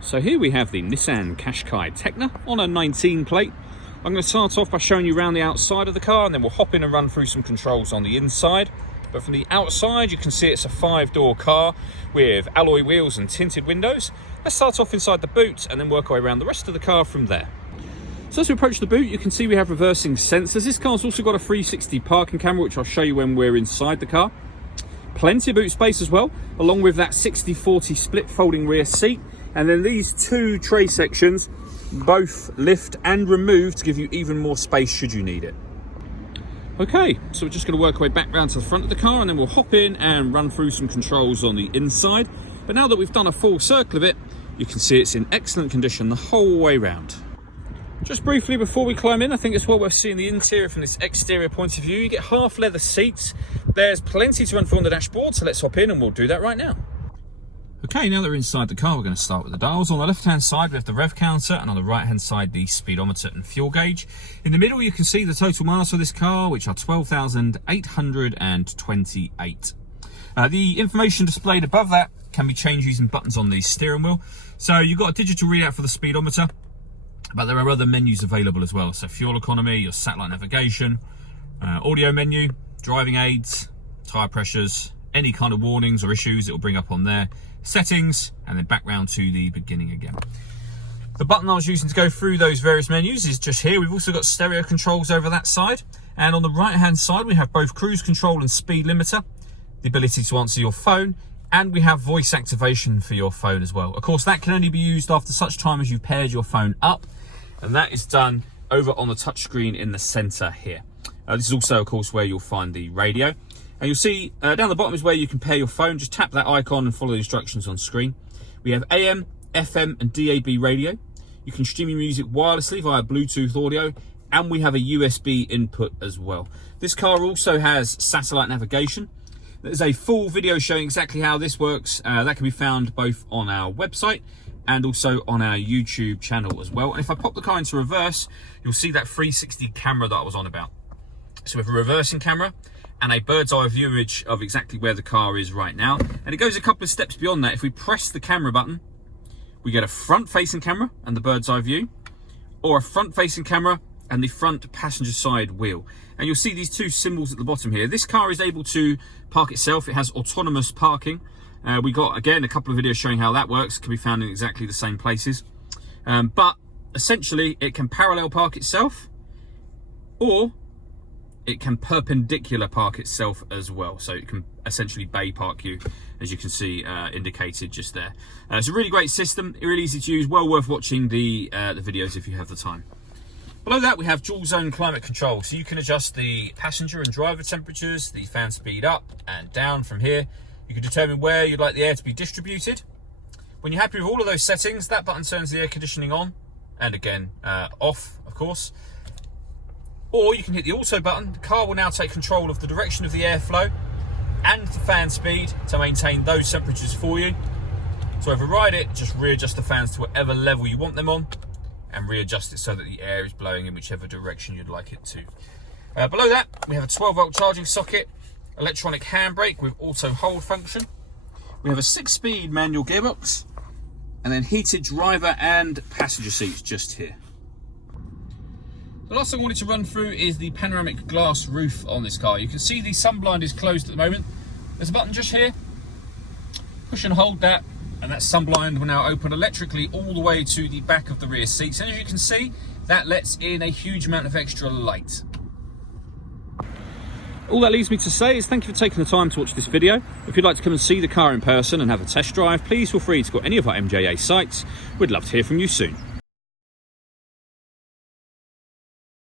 So here we have the Nissan Qashqai Tecna on a 19 plate. I'm going to start off by showing you around the outside of the car, and then we'll hop in and run through some controls on the inside. But from the outside, you can see it's a 5-door car with alloy wheels and tinted windows. Let's start off inside the boot and then work our way around the rest of the car from there. So as we approach the boot, you can see we have reversing sensors. This car's also got a 360 parking camera, which I'll show you when we're inside the car. Plenty of boot space as well, along with that 60/40 split folding rear seat. And then these two tray sections, both lift and remove to give you even more space should you need it. Okay, so we're just going to work our way back round to the front of the car, and then we'll hop in and run through some controls on the inside. But now that we've done a full circle of it, you can see it's in excellent condition the whole way round. Just briefly before we climb in, I think it's well worth seeing the interior from this exterior point of view. You get half leather seats. There's plenty to run through on the dashboard, so let's hop in and we'll do that right now. Okay, now that we're inside the car, we're going to start with the dials. On the left-hand side, we have the rev counter, and on the right-hand side, the speedometer and fuel gauge. In the middle, you can see the total miles for this car, which are 12,828. The information displayed above that can be changed using buttons on the steering wheel. So you've got a digital readout for the speedometer, but there are other menus available as well. So fuel economy, your satellite navigation, audio menu, driving aids, tyre pressures, any kind of warnings or issues it will bring up on there, settings, and then back round to the beginning again. The button I was using to go through those various menus is just here. We've also got stereo controls over that side. And on the right hand side, we have both cruise control and speed limiter, the ability to answer your phone, and we have voice activation for your phone as well. Of course, that can only be used after such time as you've paired your phone up, and that is done over on the touchscreen in the center here. This is also, of course, where you'll find the radio. And you'll see down the bottom is where you can pair your phone. Just tap that icon and follow the instructions on screen. We have AM, FM and DAB radio. You can stream your music wirelessly via Bluetooth audio, and we have a USB input as well. This car also has satellite navigation. There's a full video showing exactly how this works. That can be found both on our website and also on our YouTube channel as well. And if I pop the car into reverse, you'll see that 360 camera that I was on about. So we have a reversing camera and a bird's eye view image of exactly where the car is right now. And it goes a couple of steps beyond that. If we press the camera button, we get a front facing camera and the bird's eye view, or a front facing camera and the front passenger side wheel. And you'll see these two symbols at the bottom here. This car is able to park itself. It has autonomous parking. We got, again, a couple of videos showing how that works. It can be found in exactly the same places. But essentially, it can parallel park itself, or it can perpendicular park itself as well. So it can essentially bay park you, as you can see indicated just there. It's a really great system, really easy to use, well worth watching the videos if you have the time. Below that, we have dual zone climate control. So you can adjust the passenger and driver temperatures, the fan speed up and down from here. You can determine where you'd like the air to be distributed. When you're happy with all of those settings, that button turns the air conditioning on, and again, off, of course. Or you can hit the auto button. The car will now take control of the direction of the airflow and the fan speed to maintain those temperatures for you. To override it, just readjust the fans to whatever level you want them on and readjust it so that the air is blowing in whichever direction you'd like it to. Below that, we have a 12-volt charging socket, electronic handbrake with auto hold function. We have a 6-speed manual gearbox, and then heated driver and passenger seats just here. The last thing I wanted to run through is the panoramic glass roof on this car. You can see the sunblind is closed at the moment. There's a button just here. Push and hold that, and that sunblind will now open electrically all the way to the back of the rear seats. And as you can see, that lets in a huge amount of extra light. All that leaves me to say is thank you for taking the time to watch this video. If you'd like to come and see the car in person and have a test drive, please feel free to go to any of our MJA sites. We'd love to hear from you soon.